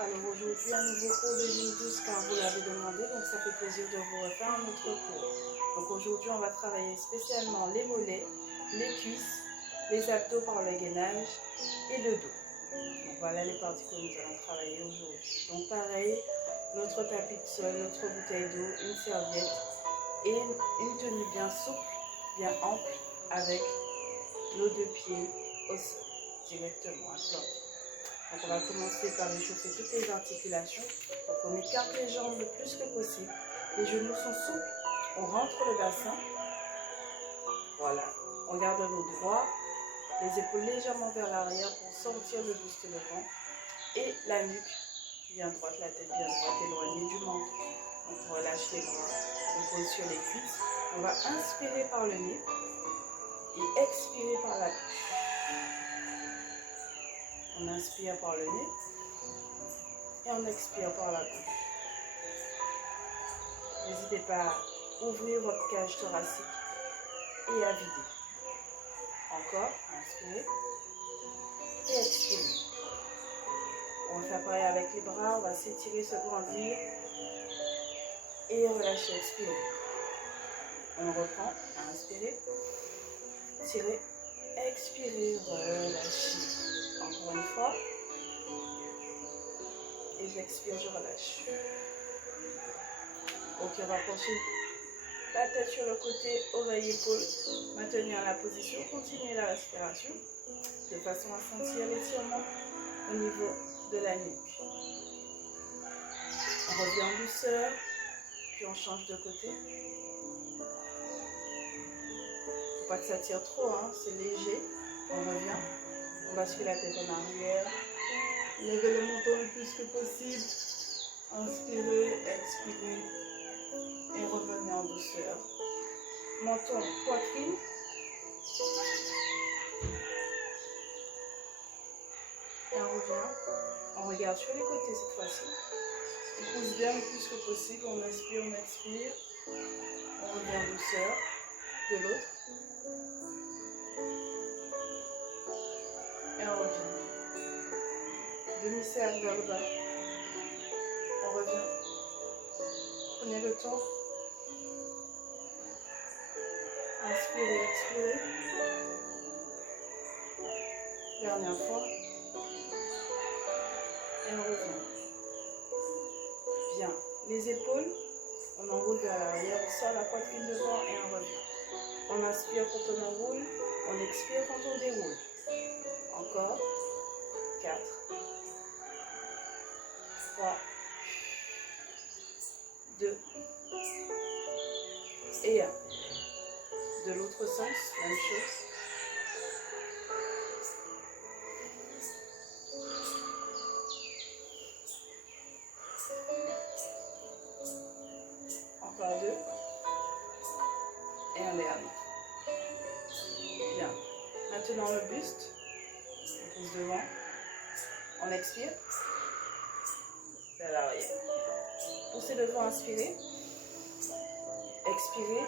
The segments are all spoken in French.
Alors aujourd'hui, un nouveau cours de ligne 12 car vous l'avez demandé, donc ça fait plaisir de vous refaire un autre cours. Donc aujourd'hui, on va travailler spécialement les mollets, les cuisses, les abdos par le gainage et le dos. Donc voilà les parties que nous allons travailler aujourd'hui. Donc pareil, notre tapis de sol, notre bouteille d'eau, une serviette et une tenue bien souple, bien ample avec nos deux pieds au sol, directement à plat. Donc on va commencer par réchauffer toutes les articulations. Donc on écarte les jambes le plus que possible. Les genoux sont souples. On rentre le bassin. Voilà. On garde le dos droit. Les épaules légèrement vers l'arrière pour sortir le buste devant. Et la nuque bien droite, la tête bien droite, éloignée du menton. Donc on relâche les bras. On pose sur les cuisses. On va inspirer par le nez et expirer par la bouche. On inspire par le nez et on expire par la bouche. N'hésitez pas à ouvrir votre cage thoracique et à vider. Encore, inspirez et expirez. On va faire pareil avec les bras, on va s'étirer, se grandir et relâcher, expirer. On reprend, inspirez, tirez, expirez, relâchez. Encore une fois. Et j'expire, je relâche. Ok, on va pencher la tête sur le côté, oreille, épaule. Maintenir la position, continuer la respiration de façon à sentir l'étirement au niveau de la nuque. On revient en douceur, puis on change de côté. Faut pas que ça tire trop, hein, c'est léger. On revient, on bascule la tête en arrière. Levez le menton le plus que possible. Inspirez, expirez et revenez en douceur. Menton, poitrine. Et on revient. On regarde sur les côtés cette fois-ci. On pousse bien le plus que possible. On inspire, on expire. On revient en douceur. De l'autre. Et on revient. Demi-cercle vers le bas. On revient. Prenez le temps. Inspirez, expirez. Dernière fois. Et on revient. Bien. Les épaules, on enroule vers l'arrière. On sort la poitrine devant et on revient. On inspire quand on enroule. On expire quand on déroule. Encore. 4. 3. 2. Et 1. De l'autre sens, même chose. Encore 2. Et un dernier. Bien. Maintenant le buste. On pousse devant. On expire. Vers l'arrière. Poussez devant, inspirez. Expirez.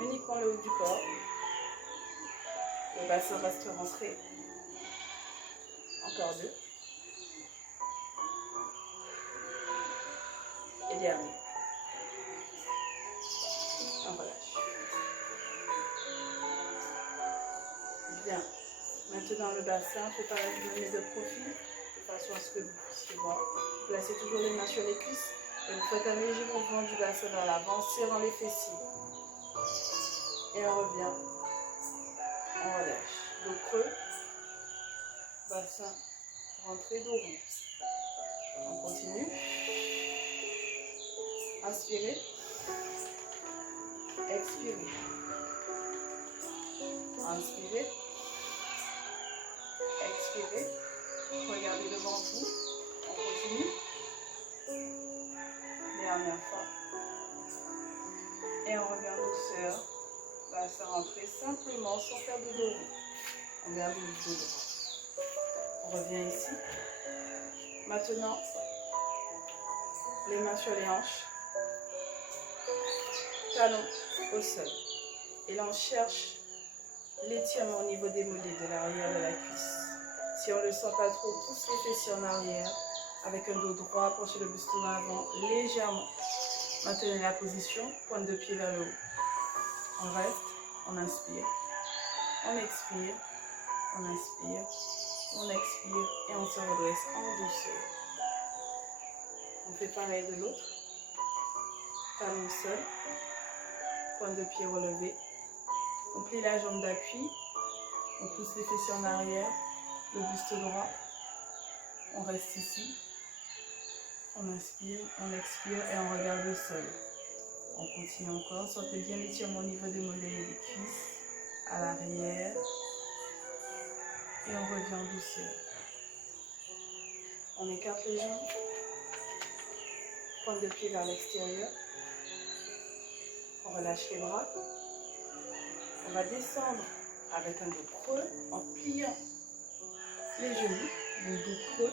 Uniquement le haut du corps. Le bassin reste rentré. Encore 2. Et dernier. On relâche. Bien. Maintenant le bassin, préparez le nez de profil, de façon à ce que vous puissiez voir. Placez toujours les mains sur les cuisses et vous faites un léger mouvement du bassin vers l'avant, serrant les fessiers. Et on revient. On relâche. Dos creux. Bassin rentré, dos rond. On continue. Inspirez. Expirez. Inspirez. Expirez. Regardez devant vous. On continue. Dernière fois. Et on revient en douceur. Bassin rentré simplement sans faire de dos rond. On garde le dos droit. On revient ici. Maintenant, les mains sur les hanches. Talons au sol. Et là, on cherche l'étirement au niveau des mollets de l'arrière de la cuisse. Si on ne le sent pas trop, pousse les fessiers en arrière. Avec un dos droit, penchez le buste en avant légèrement. Maintenez la position, pointe de pied vers le haut. On reste, on inspire, on expire, on inspire, on expire et on se redresse en douceur. On fait pareil de l'autre. Talon seul, pointe de pied relevée. On plie la jambe d'appui, on pousse les fessiers en arrière, le buste droit. On reste ici. On inspire, on expire et on regarde le sol. On continue encore. Sentez bien l'étirement au niveau des mollets et des cuisses, à l'arrière. Et on revient en douceur. On écarte les jambes. Pointe de pied vers l'extérieur. On relâche les bras. On va descendre avec un dos creux en pliant les genoux. Le dos creux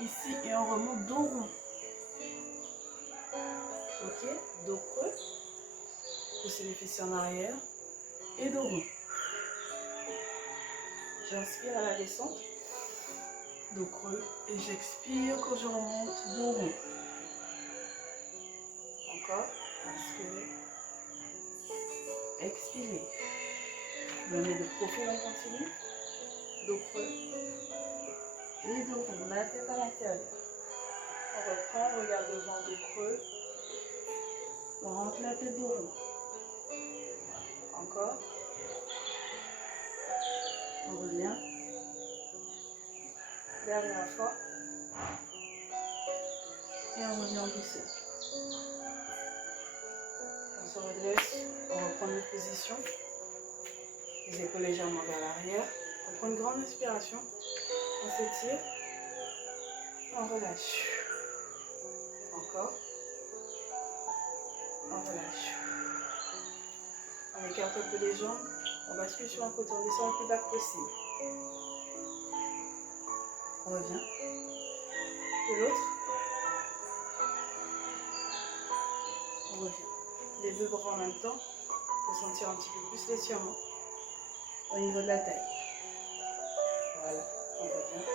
ici et on remonte dos rond. Ok, dos creux, poussez les fessiers en arrière et dos rond. J'inspire à la descente, dos creux et j'expire quand je remonte, dos rond. Encore, inspirez, expirez. Je me mets de profil, on continue, dos creux et dos rond, la tête à l'intérieur. On reprend, on regarde devant, dos creux. On rentre la tête dos rond. Encore. On revient. Dernière fois. Et on revient en douceur. On se redresse. On reprend notre position. Les épaules légèrement vers l'arrière. On prend une grande inspiration. On s'étire. On relâche. Encore. On relâche. On écarte un peu les jambes. On bascule sur un côté. On descend le plus bas possible. On revient. De l'autre. On revient. Les deux bras en même temps. Pour sentir un petit peu plus l'étirement au niveau de la taille. Voilà. On revient.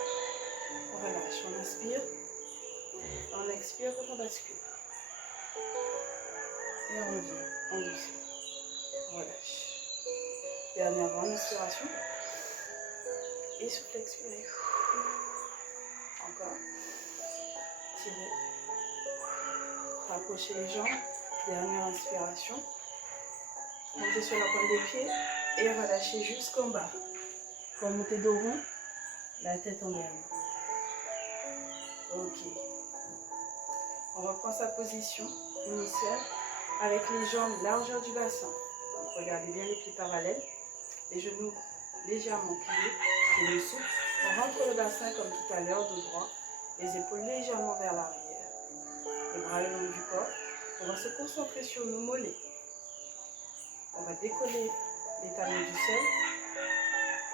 On relâche. On inspire. On expire quand on bascule. Et on revient en douceur. On relâche. Dernière grande inspiration. Et souffle, expirez. Encore. Tirez. Rapprochez les jambes. Dernière inspiration. Montez sur la pointe des pieds et relâchez jusqu'en bas. Remontez dos rond, la tête en dernier. Ok. On reprend sa position initiale avec les jambes largeur du bassin. Donc regardez bien les pieds parallèles, les genoux légèrement pliés, les souples. On rentre le bassin comme tout à l'heure, dos droit, les épaules légèrement vers l'arrière, les bras le long du corps. On va se concentrer sur nos mollets. On va décoller les talons du sol.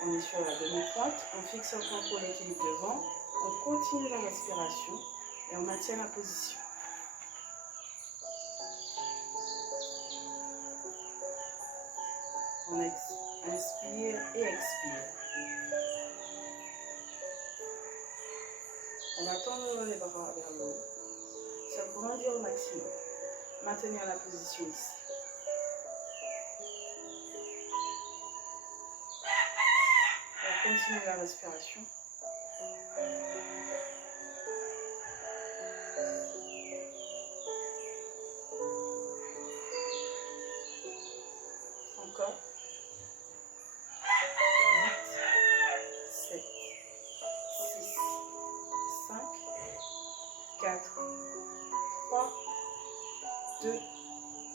On est sur la demi-pointe. On fixe un point pour l'équilibre devant. On continue la respiration et on maintient la position. On inspire et expire. On va tendre les bras vers le haut. Se grandir au maximum. Maintenir la position ici. On continue la respiration. Encore. 8, 7, 6, 5, 4, 3, 2.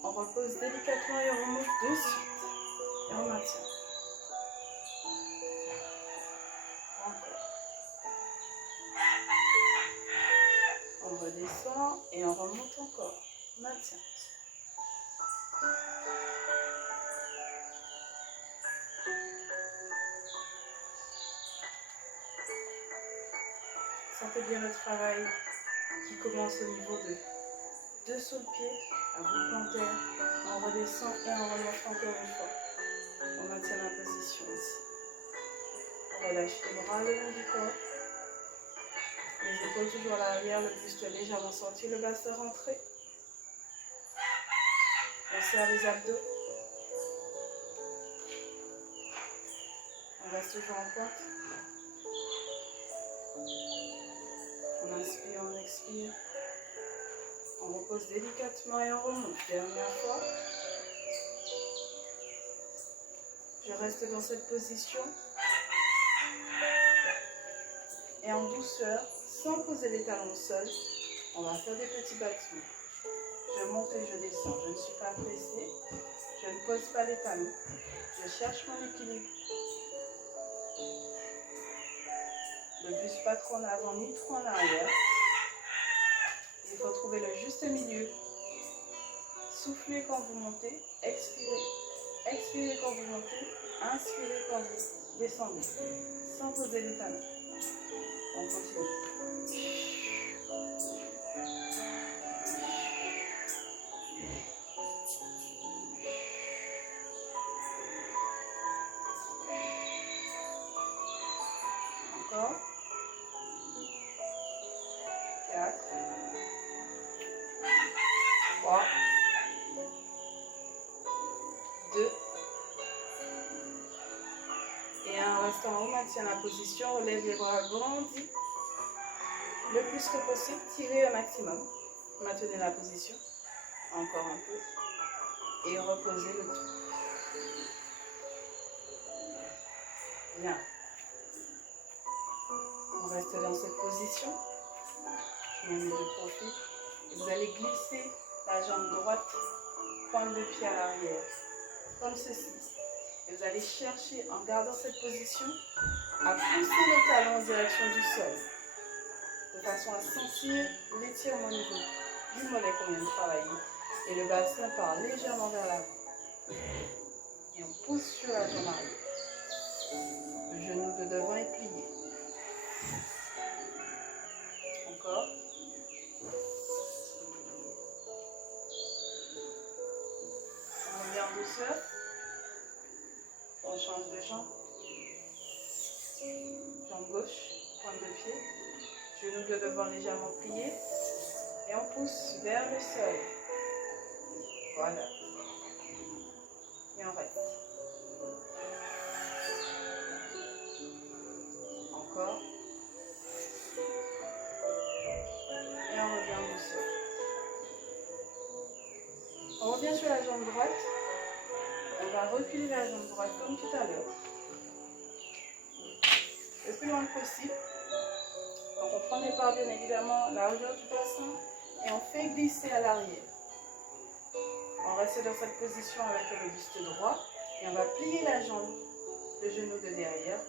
On repose délicatement et on remonte de suite. Et on maintient. On redescend et on remonte encore. Maintien. Sentez bien le travail qui commence au niveau de dessous le pied, à bout plantaire. On redescend et on remonte encore une fois. On maintient la position ici. On relâche les bras le long du corps. Les épaules toujours à l'arrière, le buste légèrement sorti, le bassin rentré. On serre les abdos. On reste toujours en pointe. On inspire, on expire. On repose délicatement et on remonte. Dernière fois. Je reste dans cette position. Et en douceur, sans poser les talons au sol, on va faire des petits battements. Je monte et je descends. Je ne suis pas pressée. Je ne pose pas les talons. Je cherche mon équilibre. Le buste pas trop en avant ni trop en arrière. Il faut trouver le juste milieu. Soufflez quand vous montez, expirez. Expirez quand vous montez, inspirez quand vous descendez. Sans poser les talons. On continue. Encore. 4. 3. 2. Et en restant on maintient la position, relève les bras, grandis. Le plus que possible, tirez au maximum. Maintenez la position. Encore un peu. Et reposez le tout. Bien. On reste dans cette position. Je me mets de profil. Et vous allez glisser la jambe droite, pointe de pied à l'arrière. Comme ceci. Et vous allez chercher, en gardant cette position, à pousser le talon en direction du sol. De façon à sentir l'étirement au niveau du mollet qu'on vient de travailler. Et le bassin part légèrement vers l'avant. Et on pousse sur la jambe arrière. Le genou de devant est plié. Encore. On revient en douceur. On change de jambe. Jambe gauche, pointe de pied. Genou de devant légèrement plié. Et on pousse vers le sol. Voilà. Et on reste. Encore. Et on revient en douceur. On revient sur la jambe droite. On va reculer la jambe droite comme tout à l'heure. Le plus loin possible. Donc on prend des pas bien évidemment la hauteur du bassin et on fait glisser à l'arrière. On reste dans cette position avec le buste droit et on va plier la jambe, le genou de derrière.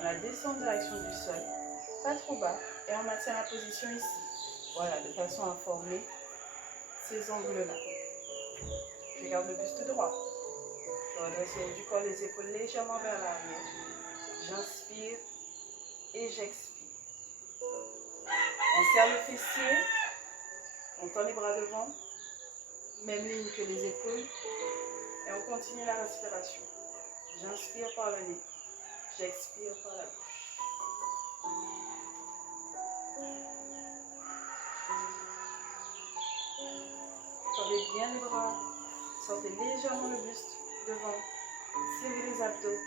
On la descend en direction du sol, pas trop bas, et on maintient la position ici. Voilà, de façon à former ces angles-là. Je garde le buste droit. Je redresse le haut du corps, les épaules légèrement vers l'arrière. J'inspire et j'expire. On serre le fessier, on tend les bras devant, même ligne que les épaules, et on continue la respiration. J'inspire par le nez, j'expire par la bouche. Tendez bien les bras, sortez légèrement le buste devant, serrez les abdos,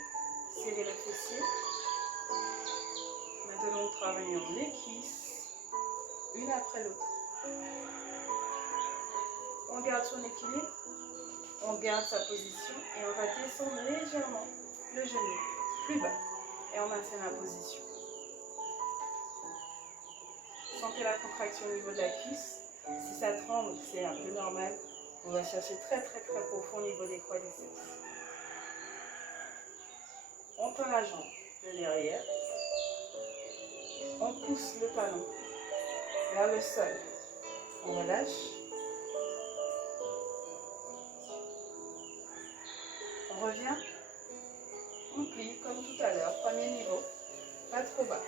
serrez le fessier. Maintenant, nous travaillons les cuisses, une après l'autre. On garde son équilibre, on garde sa position et on va descendre légèrement le genou plus bas et on maintient la position. Sentez la contraction au niveau de la cuisse. Si ça tremble, c'est un peu normal. On va chercher très profond au niveau des quadriceps. On tend la jambe de derrière. On pousse le talon vers le sol. On relâche. On revient. On plie comme tout à l'heure. Premier niveau. Pas trop bas.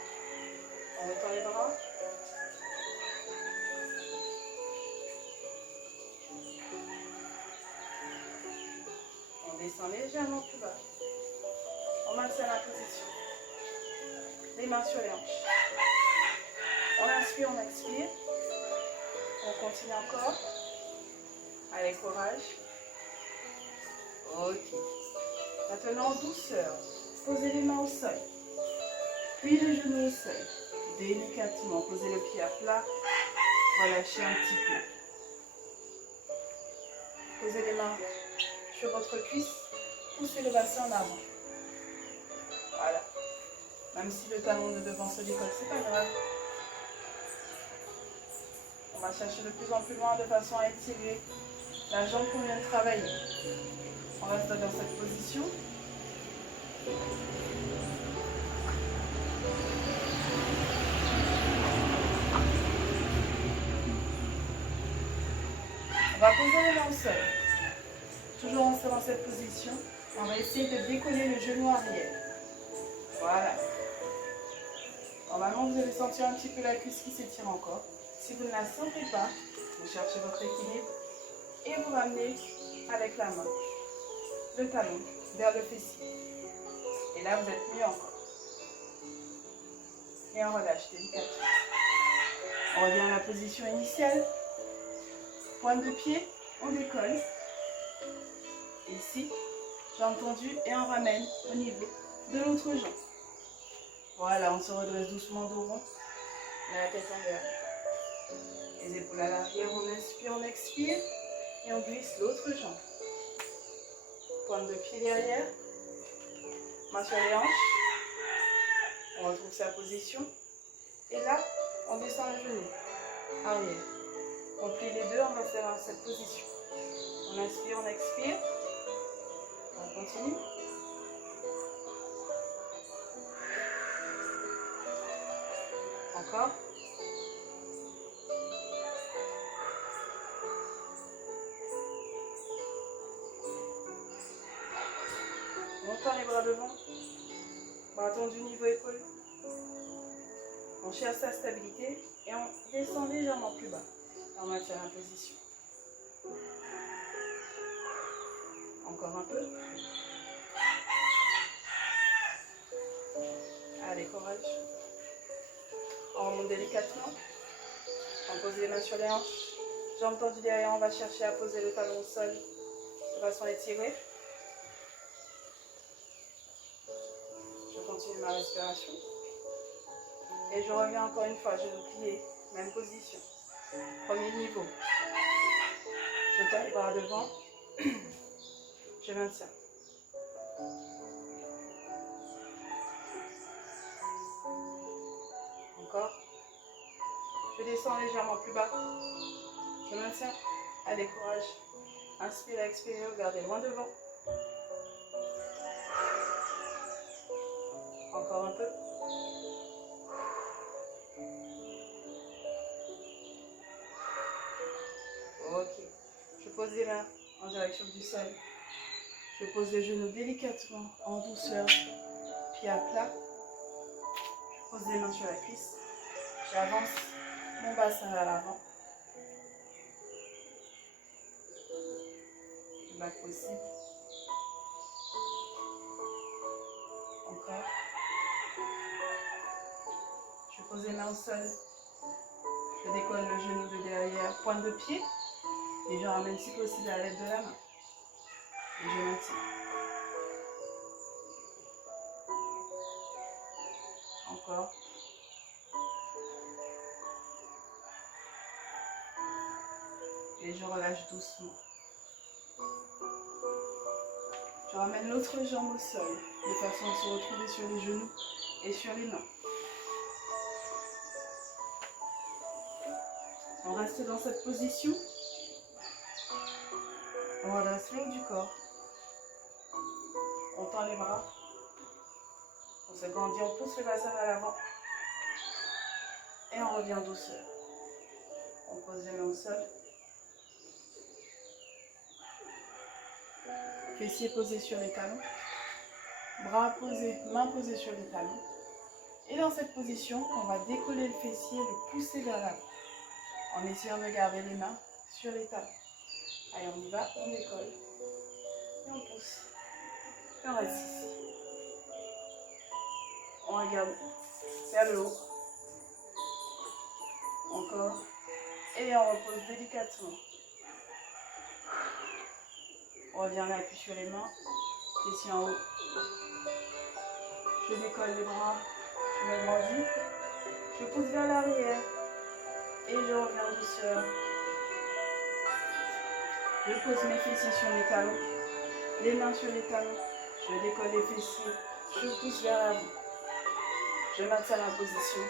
On retend les bras. On descend légèrement plus bas. On maintient la position. Les mains sur les hanches. On inspire, on expire. On continue encore. Allez, courage. Ok. Maintenant, en douceur, posez les mains au sol. Puis les genoux au sol. Délicatement, posez le pied à plat. Relâchez un petit peu. Posez les mains sur votre cuisse. Poussez le bassin en avant. Voilà. Même si le talon de devant se décolle, c'est pas grave. On va chercher de plus en plus loin de façon à étirer la jambe qu'on vient de travailler. On reste dans cette position. On va poser les mains au sol. Toujours en dans cette position. On va essayer de décoller le genou arrière. Voilà. Normalement, vous allez sentir un petit peu la cuisse qui s'étire encore. Si vous ne la sentez pas, vous cherchez votre équilibre et vous ramenez avec la main le talon vers le fessier. Et là, vous êtes mieux encore. Et on relâche délicatement. On revient à la position initiale. Pointe de pied, on décolle. Ici, jambe tendue et on ramène au niveau de l'autre jambe. Voilà, on se redresse doucement dos rond. La tête en l'air. Les épaules à l'arrière, on inspire, on expire. Et on glisse l'autre jambe. Pointe de pied derrière. Main sur les hanches. On retrouve sa position. Et là, on descend le genou. Arrière. On plie les deux, on va faire dans cette position. On inspire, on expire. On continue. Encore. Montons les bras devant. Bras tendus niveau épaule. On cherche sa stabilité et on descend légèrement plus bas. On maintient la position. Encore un peu. Allez, courage. On remonte délicatement. On pose les mains sur les hanches. Jambes tendues derrière, on va chercher à poser le talon au sol de façon étirée. Je continue ma respiration. Et je reviens encore une fois, genoux pliés, même position. Premier niveau. Je tends les bras devant. Je maintiens. Encore. Je descends légèrement plus bas. Je maintiens. Allez, courage. Inspire, expire, regardez loin devant. Encore un peu. Ok. Je pose les mains en direction du sol. Je pose les genoux délicatement, en douceur, pied à plat. Je pose les mains sur la cuisse. J'avance mon bassin vers l'avant. Le bas possible. Encore. Je pose les mains au sol. Je décolle le genou de derrière, pointe de pied. Et je ramène si possible à l'aide de la main. Et je maintiens. Encore. Et je relâche doucement. Je ramène l'autre jambe au sol, de façon à se retrouver sur les genoux et sur les mains. On reste dans cette position. On redresse le haut du corps. On tend les bras. On se grandit, on pousse le bassin vers l'avant. Et on revient en douceur. On pose les mains au sol. Fessiers posés sur les talons. Bras posés, mains posées sur les talons. Et dans cette position, on va décoller le fessier et le pousser vers l'avant. En essayant de garder les mains sur les talons. Allez, on y va, on décolle. Et on pousse. Et on reste ici. On regarde vers le haut. Encore. Et on repose délicatement. On revient, on appuie sur les mains. Fessiers en haut. Je décolle les bras. Je m'agrandis. Je pousse vers l'arrière. Et je reviens en douceur. Je pose mes fessiers sur mes talons. Les mains sur les talons. Je décolle les fessiers. Je pousse vers l'avant. Je maintiens la position.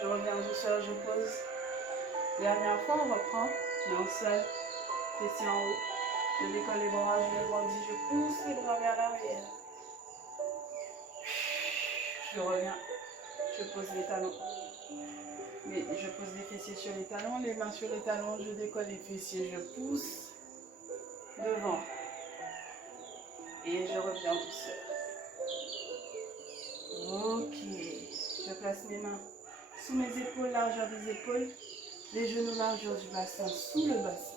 Je reviens en douceur, je pose. Dernière fois, on reprend, mais en sol. Fessiers en haut. Je décolle les bras, je m'agrandis, je pousse les bras vers l'arrière. Je reviens. Je pose les talons. Mais je pose les fessiers sur les talons, les mains sur les talons, je décolle les fessiers, je pousse devant. Et je reviens en douceur. Ok. Je place mes mains sous mes épaules, largeur des épaules. Les genoux, largeur du bassin, sous le bassin.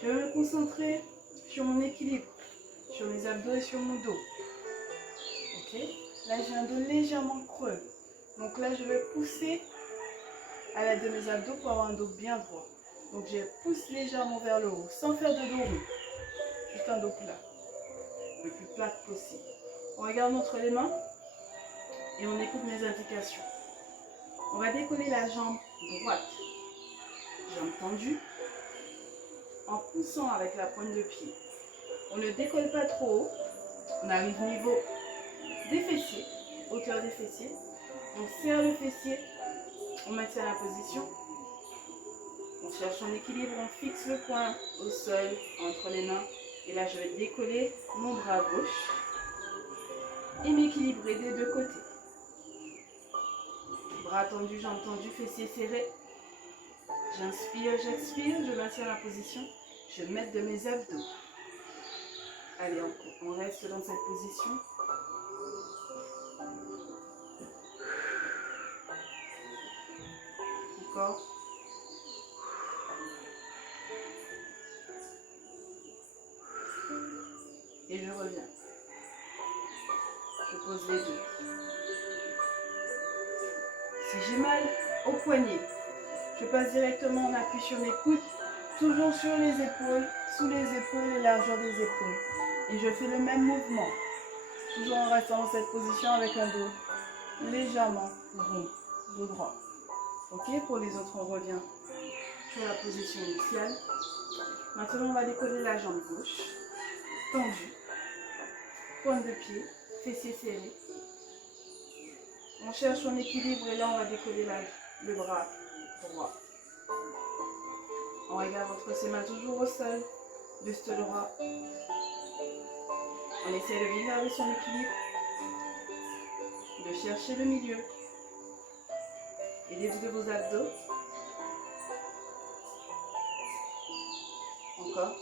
Je vais me concentrer sur mon équilibre, sur mes abdos et sur mon dos. Ok. Là, j'ai un dos légèrement creux. Donc là, je vais pousser à l'aide de mes abdos pour avoir un dos bien droit. Donc je pousse légèrement vers le haut, sans faire de dos rond. Juste un dos plat. Le plus plat possible. On regarde entre les mains et on écoute mes indications. On va décoller la jambe droite. Jambe tendue. En poussant avec la pointe de pied. On ne décolle pas trop haut. On arrive au niveau des fessiers, hauteur des fessiers. On serre le fessier. On maintient la position. On cherche son équilibre, on fixe le poing au sol, entre les mains. Et là, je vais décoller mon bras gauche et m'équilibrer des deux côtés. Bras tendus, jambes tendues, fessiers serrés. J'inspire, j'expire, je maintiens la position. Je vais mettre de mes abdos. Allez, on reste dans cette position. Encore. Et je reviens. Je pose les deux. Si j'ai mal au poignet, je passe directement en appui sur mes coudes, toujours sur les épaules, sous les épaules et largeur des épaules. Et je fais le même mouvement, toujours en restant dans cette position avec un dos légèrement rond, dos droit. Ok, pour les autres, on revient sur la position initiale. Maintenant, on va décoller la jambe gauche, tendue, pointe de pied, fessiers serrés. On cherche son équilibre et là, on va décoller le bras droit. On regarde entre ses mains toujours au sol, buste droit. On essaie de bien garder son équilibre, de chercher le milieu. Et les de vos abdos. Encore.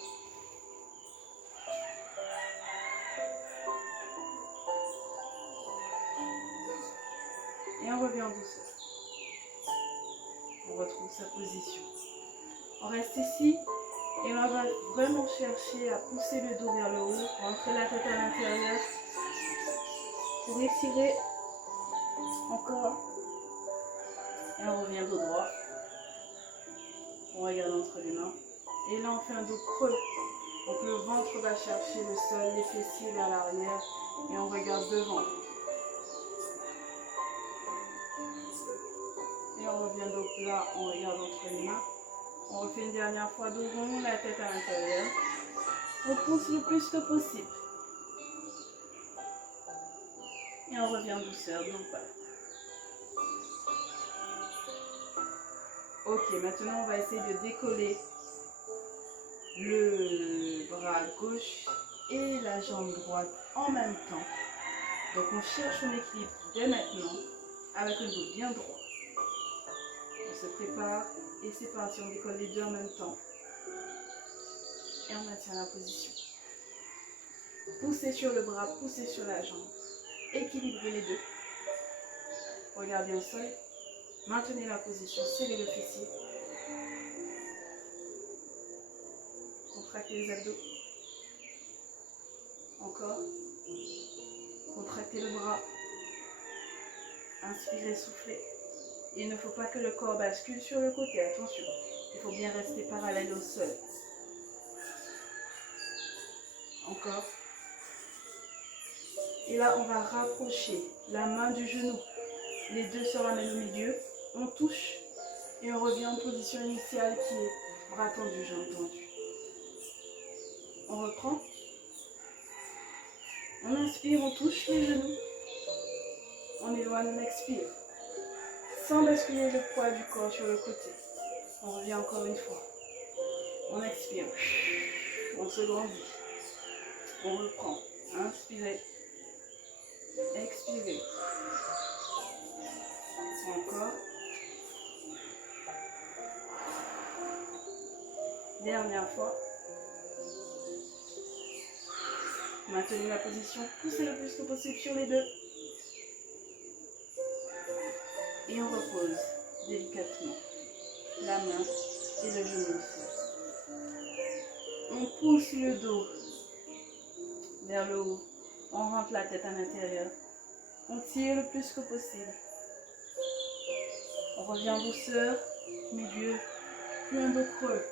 Et on revient en douceur. On retrouve sa position. On reste ici et on va vraiment chercher à pousser le dos vers le haut, rentrer la tête à l'intérieur pour étirer encore. Et on revient dos droit. On regarde entre les mains. Et là, on fait un dos creux. Donc le ventre va chercher le sol, les fessiers vers l'arrière. Et on regarde devant. Et on revient dos plat, on regarde entre les mains. On refait une dernière fois dos rond, la tête à l'intérieur. On pousse le plus que possible. Et on revient en douceur, dos plat. Ok, maintenant on va essayer de décoller le bras gauche et la jambe droite en même temps. Donc on cherche son équilibre dès maintenant avec un dos bien droit. On se prépare et c'est parti, on décolle les deux en même temps. Et on maintient la position. Poussez sur le bras, poussez sur la jambe. Équilibrez les deux. Regardez au sol. Maintenez la position, serrez le fessier. Contractez les abdos. Encore. Contractez le bras. Inspirez, soufflez. Il ne faut pas que le corps bascule sur le côté, attention. Il faut bien rester parallèle au sol. Encore. Et là, on va rapprocher la main du genou. Les deux se ramènent au milieu. On touche et on revient en position initiale qui est bras tendus, jambes tendues. On reprend. On inspire, on touche les genoux. On éloigne, on expire. Sans basculer le poids du corps sur le côté. On revient encore une fois. On expire. On se grandit. On reprend. Inspirez. Expirez. Encore. Dernière fois. Maintenez la position. Poussez le plus que possible sur les deux. Et on repose délicatement la main et le genou au sol. On pousse le dos vers le haut. On rentre la tête à l'intérieur. On tire le plus que possible. On revient en douceur, milieu, puis un dos creux.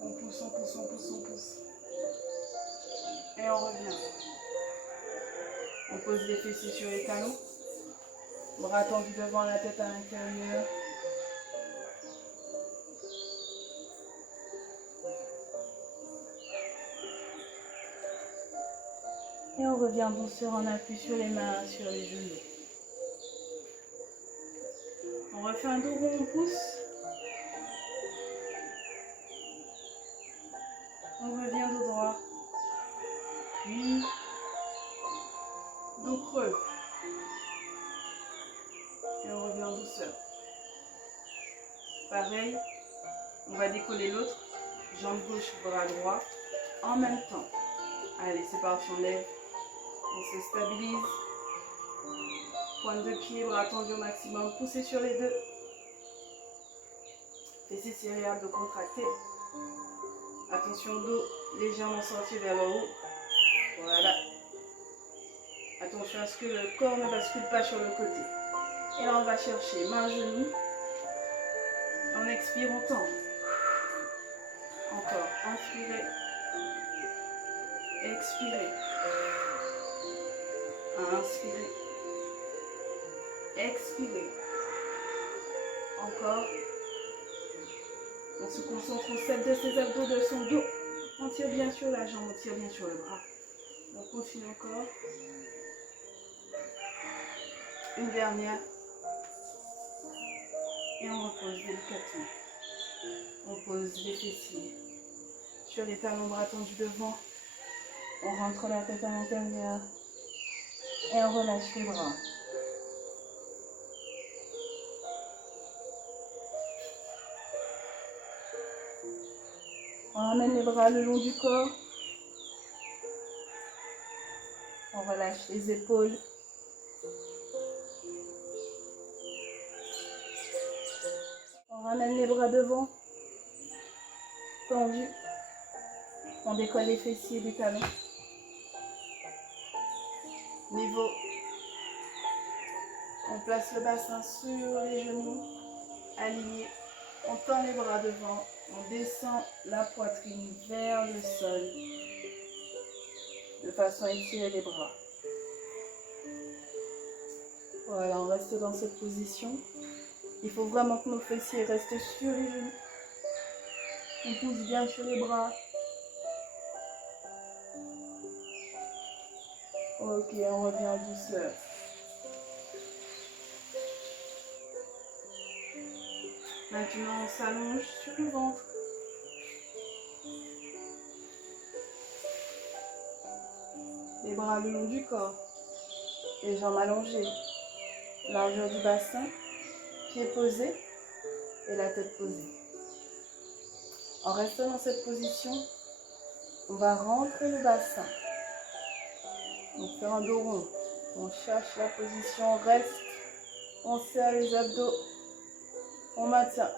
On pousse, on pousse, on pousse, on pousse. Et on revient. On pose les fessiers sur les talons. Bras tendus devant la tête à l'intérieur. Et on revient en douceur, en appui sur les mains, sur les genoux. On refait un dos rond, on pousse. On revient dos droit. Puis, dos creux. Et on revient en douceur. Pareil, on va décoller l'autre. Jambe gauche, bras droit. En même temps. Allez, c'est parti, on lève. On se stabilise. Pointe de pied, bras tendus au maximum. Poussez sur les deux. Fessiers serrés, abdos contractés. Attention au dos, légèrement sorti vers le haut. Voilà. Attention à ce que le corps ne bascule pas sur le côté. Et là, on va chercher main, genou. On expire, on tend. Encore. Inspirez. Expirez. Inspirez. Expirez. Encore. On se concentre au set de ses abdos, de son dos. On tire bien sur la jambe, on tire bien sur le bras. On continue encore. Une dernière. Et on repose délicatement. On pose les fessiers sur les talons, bras tendus devant. On rentre la tête à l'intérieur. Et on relâche les bras. On ramène les bras le long du corps. On relâche les épaules. On ramène les bras devant. Tendus. On décolle les fessiers des talons. Niveau. On place le bassin sur les genoux. Aligné. On tend les bras devant. On descend la poitrine vers le sol. De façon à étirer les bras. Voilà, on reste dans cette position. Il faut vraiment que nos fessiers restent sur les genoux. On pousse bien sur les bras. Ok, on revient en douceur. Maintenant, on s'allonge sur le ventre. Les bras le long du corps. Les jambes allongées. Largeur du bassin. Pieds posés et la tête posée. En restant dans cette position, on va rentrer le bassin. On fait un dos rond. On cherche la position, on reste. On serre les abdos. On maintient.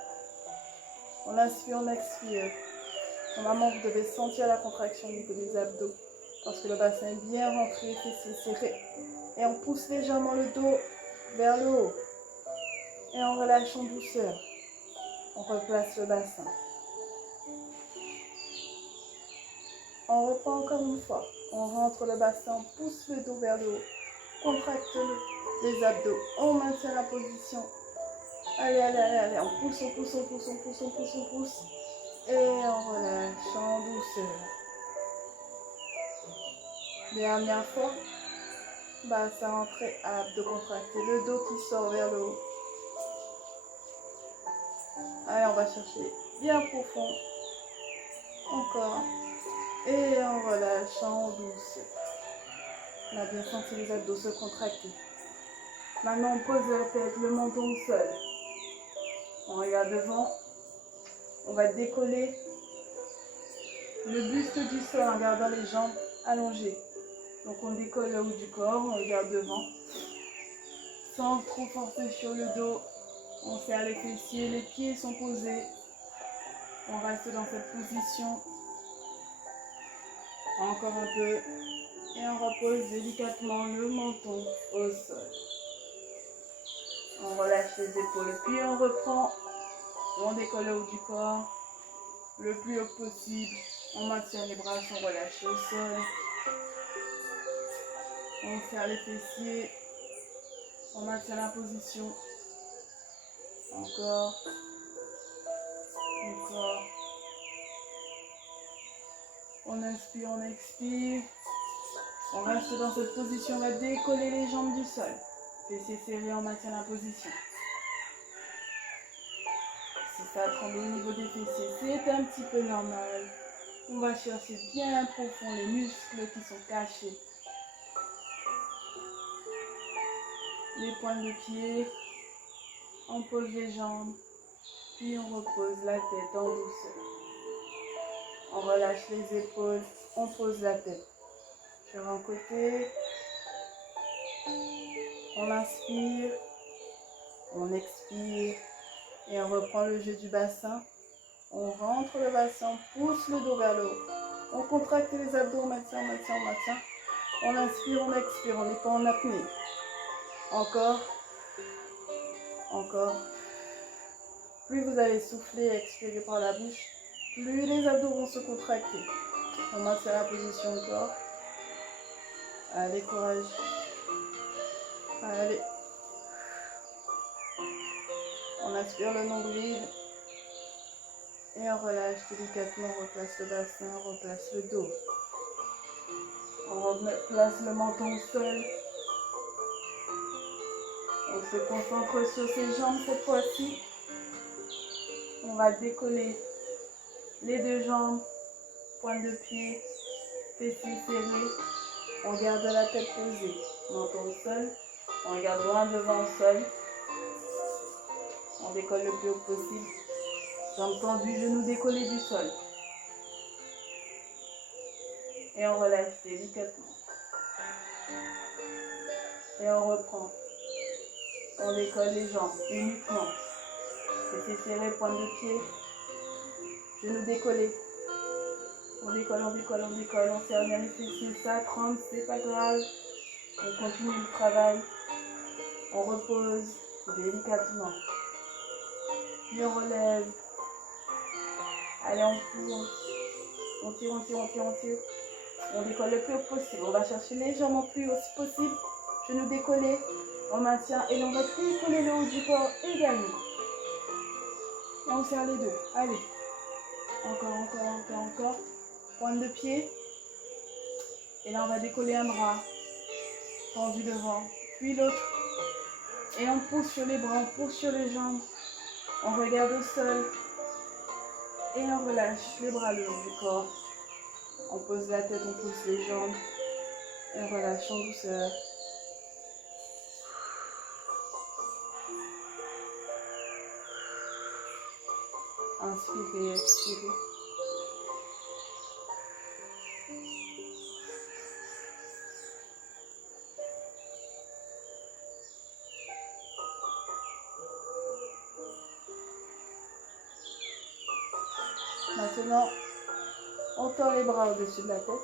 On inspire, on expire. Normalement, vous devez sentir la contraction au niveau des abdos. Parce que le bassin est bien rentré, fessiers serrés. Et on pousse légèrement le dos vers le haut. Et en relâchant douceur, on replace le bassin. On reprend encore une fois. On rentre le bassin, on pousse le dos vers le haut. Contracte les abdos. On maintient la position. Allez, allez, allez, allez. On pousse, on pousse, on pousse, on pousse, on pousse, on pousse. Et on relâche en douceur. Dernière fois. Bassin entrée, abdos contractés. Le dos qui sort vers le haut. Allez, on va chercher bien profond. Encore. Et on relâche en douceur. On a bien senti les abdos se contracter. Maintenant, on pose la tête, le menton au sol. On regarde devant. On va décoller le buste du sol en gardant les jambes allongées. Donc, on décolle le haut du corps, on regarde devant. Sans trop forcer sur le dos. On serre les fessiers, les pieds sont posés. On reste dans cette position. Encore un peu. Et on repose délicatement le menton au sol. On relâche les épaules, puis on reprend. On décolle le haut du corps le plus haut possible. On maintient les bras sont relâchés au sol. On serre les fessiers. On maintient la position. Encore. Encore. On inspire, on expire. On reste dans cette position. On va décoller les jambes du sol. Fessiers serrés, on maintient la position. Si ça tremble au niveau des fessiers, c'est un petit peu normal. On va chercher bien profond les muscles qui sont cachés. Les pointes de pied. On pose les jambes. Puis on repose la tête en douceur. On relâche les épaules. On pose la tête sur un côté. On inspire. On expire. Et on reprend le jeu du bassin. On rentre le bassin, on pousse le dos vers le haut. On contracte les abdos, on maintient, on maintient, on maintient. On inspire, on expire, on n'est pas en apnée. Encore. Encore. Plus vous allez souffler et expirer par la bouche, plus les abdos vont se contracter. On maintient la position encore. Allez, courage. Allez. On aspire le nombril. Et on relâche délicatement, on replace le bassin, on replace le dos. On replace le menton au sol. On se concentre sur ses jambes cette fois-ci. On va décoller les deux jambes, pointe de pied, fessiers serrés. On garde la tête posée, menton au sol. On regarde loin devant au sol. On décolle le plus haut possible. Jambes tendues, genoux décollés du sol. Et on relâche délicatement. Et on reprend. On décolle les jambes uniquement. Fessiers serrés, pointe de pied. Genoux décollés. On décolle, on décolle, on décolle. On serre bien les fessiers. Ça tremble, c'est pas grave. On continue le travail. On repose délicatement. Puis on relève. Allez, on pousse. On tire, on tire, on tire, on tire. On décolle le plus haut possible. On va chercher les jambes le plus haut possible. Genoux décollés. On maintient et on va décoller le haut du corps également. Et on serre les deux. Allez. Encore, encore, encore, encore. Pointe de pied. Et là, on va décoller un bras. Tendu devant. Puis l'autre. Et on pousse sur les bras, on pousse sur les jambes. On regarde au sol. Et on relâche les bras le haut du corps. On pose la tête, on pousse les jambes. Et on relâche en douceur. Inspirez, expirez. Maintenant, on tend les bras au-dessus de la tête.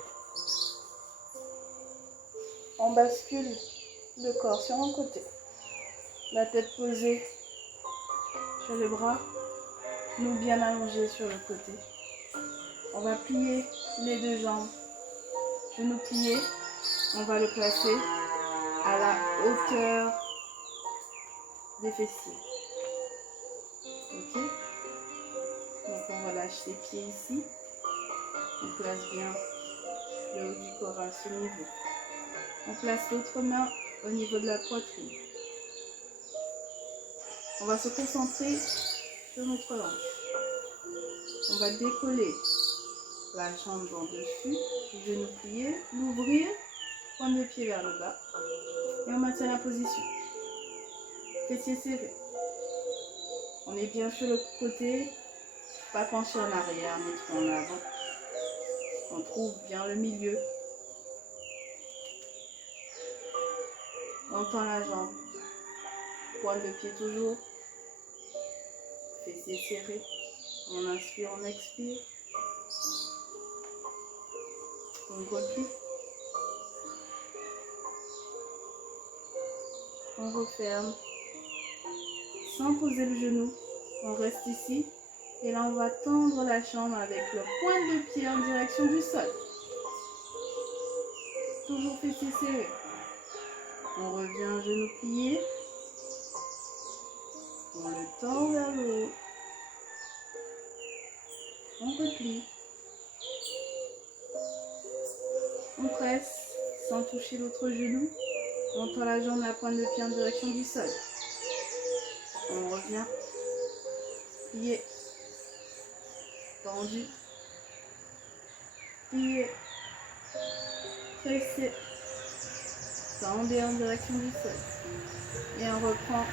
On bascule le corps sur un côté. La tête posée sur le bras, nous bien allongés sur le côté. On va plier les deux jambes. Genoux pliés, on va le placer à la hauteur des fessiers. Ok? Donc on relâche les pieds ici. On place bien le haut du corps à ce niveau. On place l'autre main au niveau de la poitrine. On va se concentrer sur notre hanche. On va décoller la jambe en dessus, genou plié, l'ouvrir, pointe de pied vers le bas et on maintient la position. Fessiers serrés. On est bien sur le côté, pas penché en arrière, ni trop en avant. On trouve bien le milieu. On tend la jambe. Pointe de pied toujours. Fessiers serrés. On inspire, on expire. On replie. On referme. Sans poser le genou. On reste ici. Et là, on va tendre la jambe avec le pointe de pied en direction du sol. Toujours fessiers serrés. On revient genou plié. On le tend vers le haut. On replie. On presse sans toucher l'autre genou. On tend la jambe, la pointe de pied en direction du sol. On revient. Plié. Tendu. Plié. Pressé. Tendez en direction du sol. Et on reprend.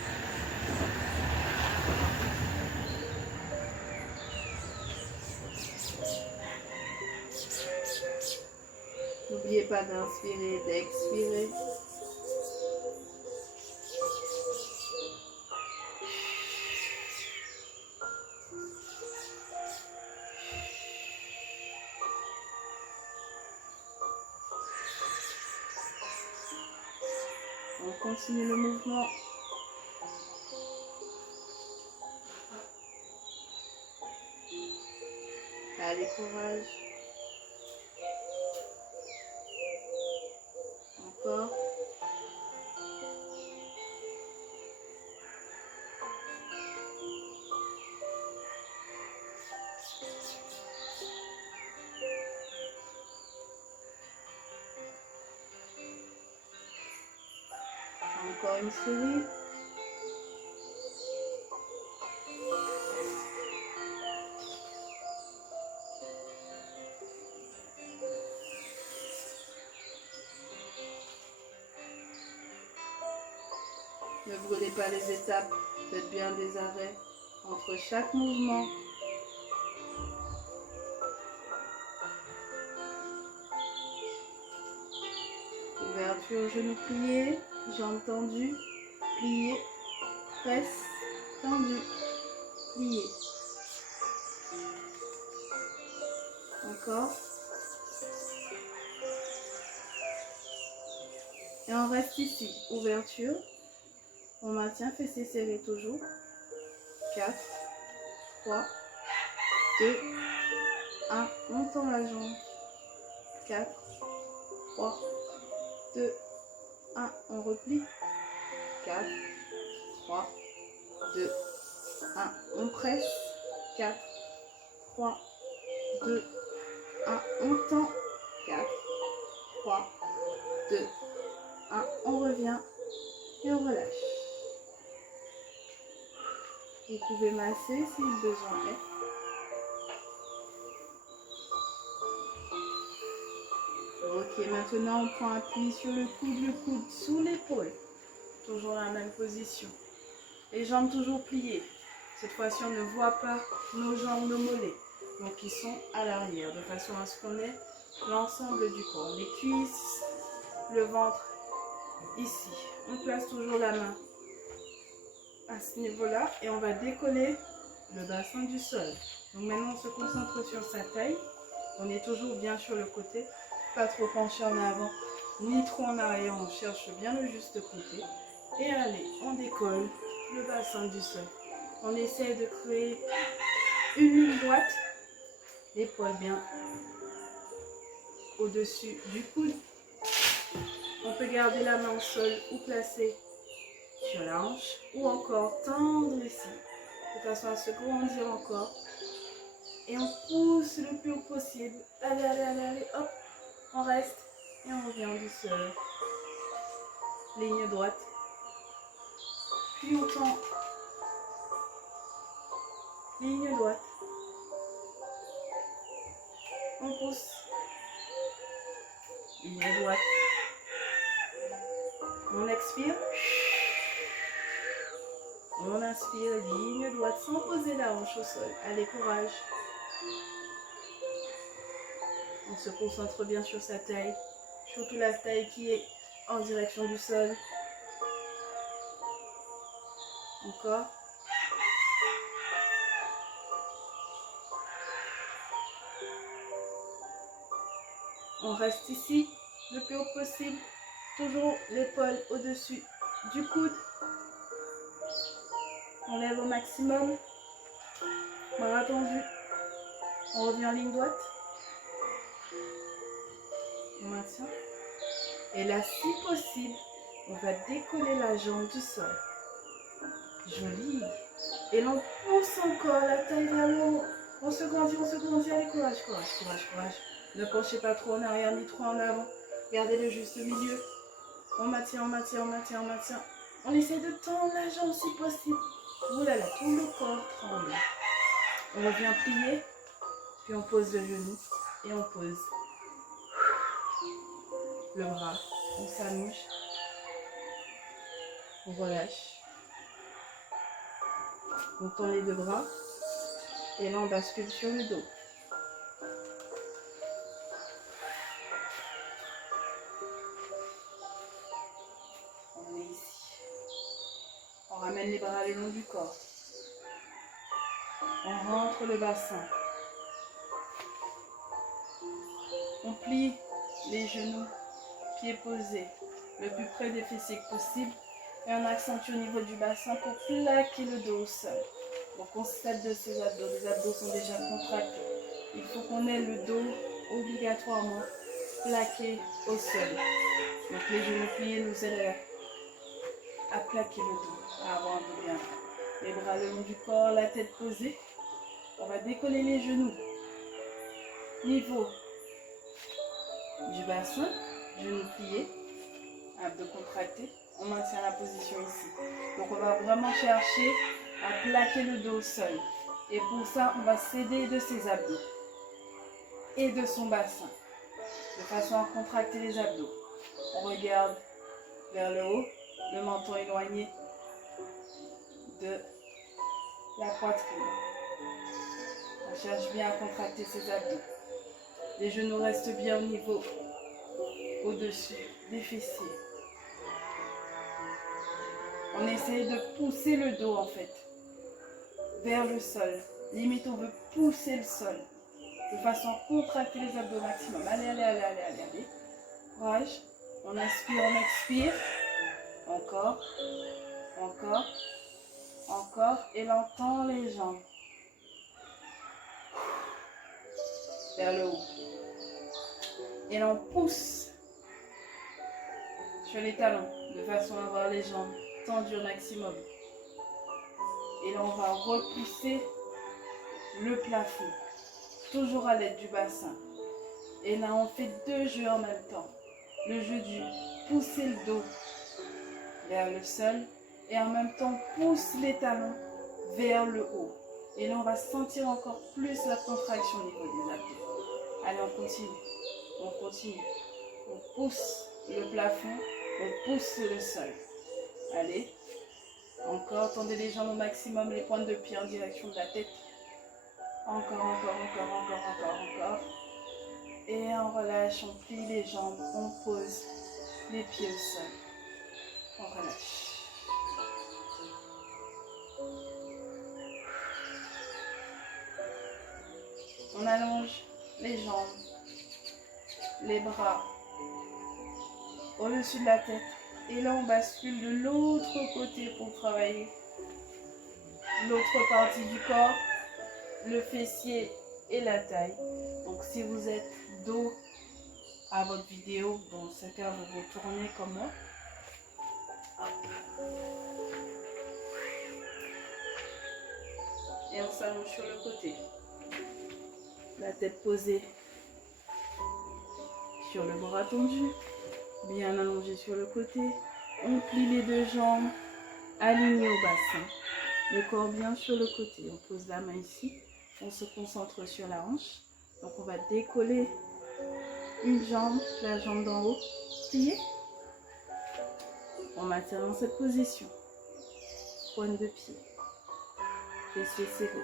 N'oubliez pas d'inspirer, d'expirer. On continue le mouvement. Allez, courage. Encore. Encore une série. Ne brûlez pas les étapes, faites bien des arrêts entre chaque mouvement. Ouverture, genou plié, jambes tendues, plié, presse, tendu, plié. Encore. Et on reste ici, ouverture. On maintient, fessiers serrés toujours. 4, 3, 2, 1. On tend la jambe. 4, 3, 2, 1. On replie. 4, 3, 2, 1. On presse. 4, 3, 2, 1. On tend. 4, 3, 2, 1. On revient et on relâche. Vous pouvez masser si le besoin est. Ok, maintenant on prend appui sur le coude sous l'épaule. Toujours la même position. Les jambes toujours pliées. Cette fois-ci, on ne voit pas nos jambes, nos mollets. Donc ils sont à l'arrière, de façon à ce qu'on ait l'ensemble du corps. Les cuisses, le ventre, ici. On place toujours la main à ce niveau-là et on va décoller le bassin du sol. Donc maintenant on se concentre sur sa taille. On est toujours bien sur le côté, pas trop penché en avant ni trop en arrière. On cherche bien le juste côté Et allez, on décolle le bassin du sol. On essaie de créer une ligne droite, l'épaule bien au-dessus du coude. On peut garder la main au sol ou placer sur la hanche ou encore tendre ici de façon à se grandir encore. Et on pousse le plus haut possible. Allez, allez, allez, allez, hop, on reste et on revient en douceur. Ligne droite. Puis on tend. Ligne droite. On pousse. Ligne droite. On expire. On inspire, ligne droite, sans poser la hanche au sol. Allez, courage. On se concentre bien sur sa taille, surtout la taille qui est en direction du sol. Encore. On reste ici le plus haut possible. Toujours l'épaule au-dessus du coude. On lève au maximum. Bras tendus. On revient en ligne droite. On maintient. Et là, si possible, on va décoller la jambe du sol. Joli. Et l'on pousse encore la taille vers le haut. On se grandit. Allez, courage, courage, courage, courage. Ne penchez pas trop en arrière ni trop en avant. Gardez le juste milieu. On maintient, on maintient, on maintient, on maintient. On essaie de tendre la jambe si possible. Ouh là là, tout le corps tremble. On revient plier. Puis on pose le genou. Et on pose le bras. On s'allonge. On relâche. On tend les deux bras. Et là, on bascule sur le dos. On est ici. On ramène les bras le long du corps. On rentre le bassin. On plie les genoux, pieds posés, le plus près des fessiers possible. Et on accentue au niveau du bassin pour plaquer le dos au sol. Donc on s'aide de ces abdos. Les abdos sont déjà contractés. Il faut qu'on ait le dos obligatoirement plaqué au sol. Donc les genoux pliés nous aident à plaquer le dos, à avoir un dos bien. Les bras le long du corps, la tête posée. On va décoller les genoux. Niveau du bassin, genoux pliés, abdos contractés. On maintient la position ici. Donc on va vraiment chercher à plaquer le dos au sol. Et pour ça, on va s'aider de ses abdos et de son bassin, de façon à contracter les abdos. On regarde vers le haut, le menton éloigné de la poitrine. On cherche bien à contracter ses abdos. Les genoux restent bien au niveau, au-dessus des fessiers. On essaie de pousser le dos en fait, vers le sol. Limite, on veut pousser le sol, de façon à contracter les abdos au maximum. Allez, allez, allez, allez, allez, allez. Courage. On inspire, on expire. Encore, encore, encore. Et l'on tend les jambes vers le haut. Et l'on pousse sur les talons, de façon à avoir les jambes tendues au maximum. Et là, on va repousser le plafond, toujours à l'aide du bassin. Et là, on fait deux jeux en même temps. Le jeu du pousser le dos vers le sol et en même temps, on pousse les talons vers le haut. Et là, on va sentir encore plus la contraction au niveau des abdos. Allez, on continue. On continue. On pousse le plafond, on pousse le sol. Allez. Encore, tendez les jambes au maximum, les pointes de pied en direction de la tête. Encore, encore, encore, encore, encore, encore. Et on relâche, on plie les jambes, on pose les pieds au sol. On relâche. On allonge les jambes, les bras au-dessus de la tête. Et là, on bascule de l'autre côté pour travailler l'autre partie du corps, le fessier et la taille. Donc, si vous êtes dos à votre vidéo, dans ce cas, vous vous tournez comme moi. Et on s'allonge sur le côté. La tête posée sur le bras tendu, bien allongé sur le côté. On plie les deux jambes, alignées au bassin. Le corps bien sur le côté. On pose la main ici. On se concentre sur la hanche. Donc on va décoller une jambe, la jambe d'en haut, pliée. On maintient dans cette position. Pointe de pied. Fessier serré.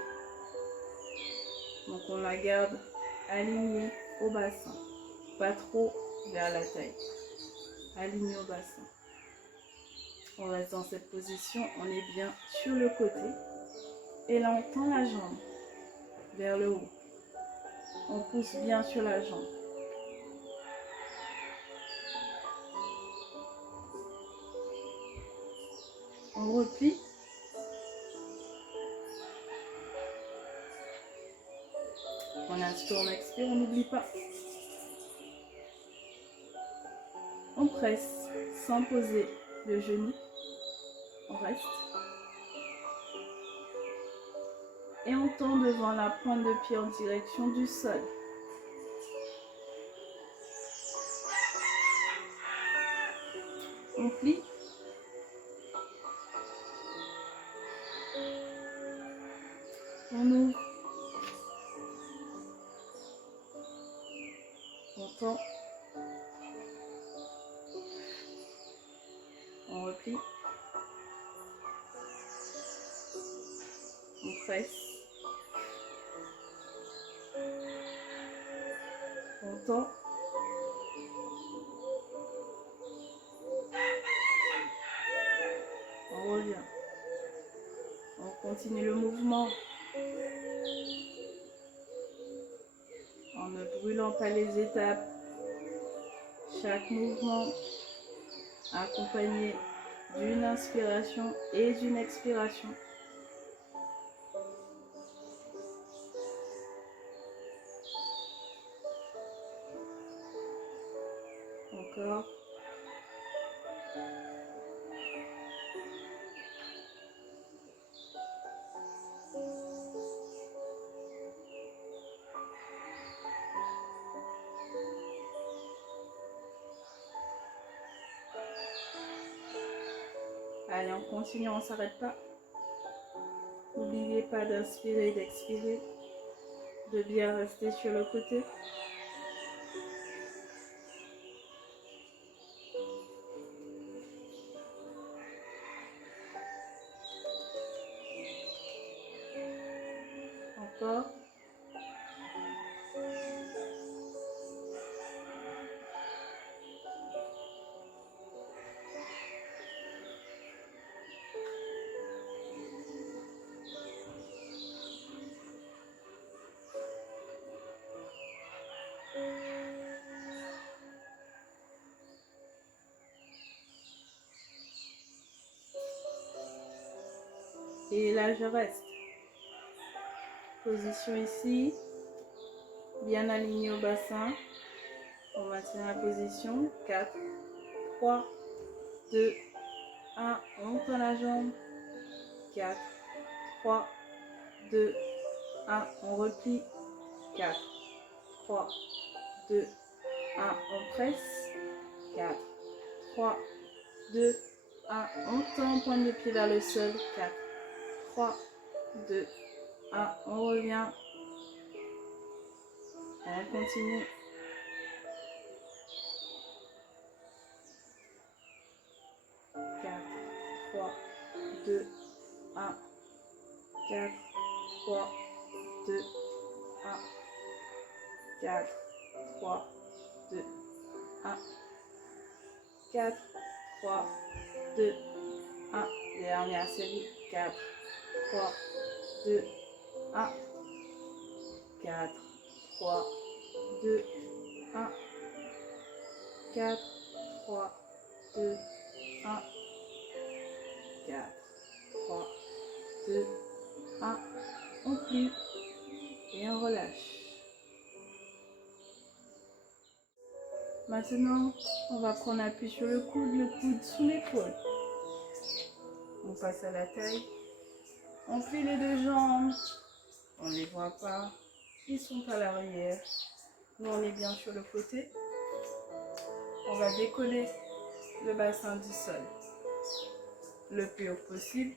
Donc on la garde alignée au bassin. Pas trop vers la taille. Alignée au bassin. On reste dans cette position. On est bien sur le côté. Et là on tend la jambe vers le haut. On pousse bien sur la jambe. On replie. On inspire, on expire, on n'oublie pas. On presse sans poser le genou. On reste. Et on tend devant la pointe de pied en direction du sol. On plie. On ouvre. On tend. On replie. On presse. On tend. On revient. On continue le mouvement. En ne brûlant pas les étapes. Chaque mouvement accompagné d'une inspiration et d'une expiration. Encore. Allez, on continue, on ne s'arrête pas. N'oubliez pas d'inspirer et d'expirer, de bien rester sur le côté. Encore. Et là, je reste. Position ici, bien aligné au bassin. On maintient la position. 4, 3, 2, 1. On tend la jambe. 4, 3, 2, 1. On replie. 4, 3, 2, 1. On presse. 4, 3, 2, 1. On tend, pointe de pied vers le sol. 4, 3, 2, 1. On revient. On continue. 4, 3, 2, 1. 4, 3, 2, 1. 4, 3, 2, 1. 4, 3, 2, 1. Dernière série. 4, 3, 2, 1. 4, 3, 2, 1. 4, 3, 2, 1, 4, 3, 2, 1. On plie et on relâche. Maintenant, on va prendre appui sur le coude sous l'épaule. On passe à la taille. On plie les deux jambes. On ne les voit pas. Ils sont à l'arrière. Nous, on est bien sur le côté. On va décoller le bassin du sol le plus haut possible.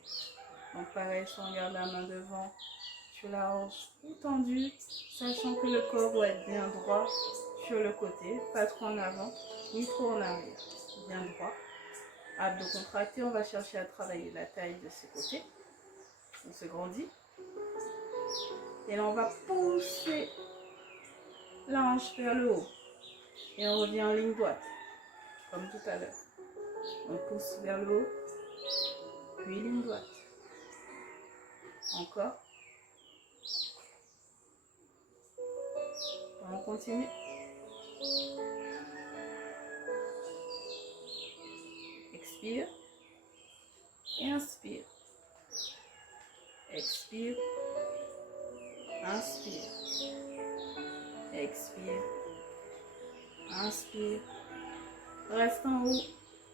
Donc pareil, si on garde la main devant, sur la hanche ou tendue, sachant que le corps doit être bien droit sur le côté, pas trop en avant, ni trop en arrière. Bien droit. Abdos contractés, on va chercher à travailler la taille de ce côté. On se grandit. Et là, on va pousser la hanche vers le haut. Et on revient en ligne droite, comme tout à l'heure. On pousse vers le haut, puis ligne droite. Encore. On continue. Expire. Et inspire. Expire. Inspire. Expire. Inspire. Reste en haut.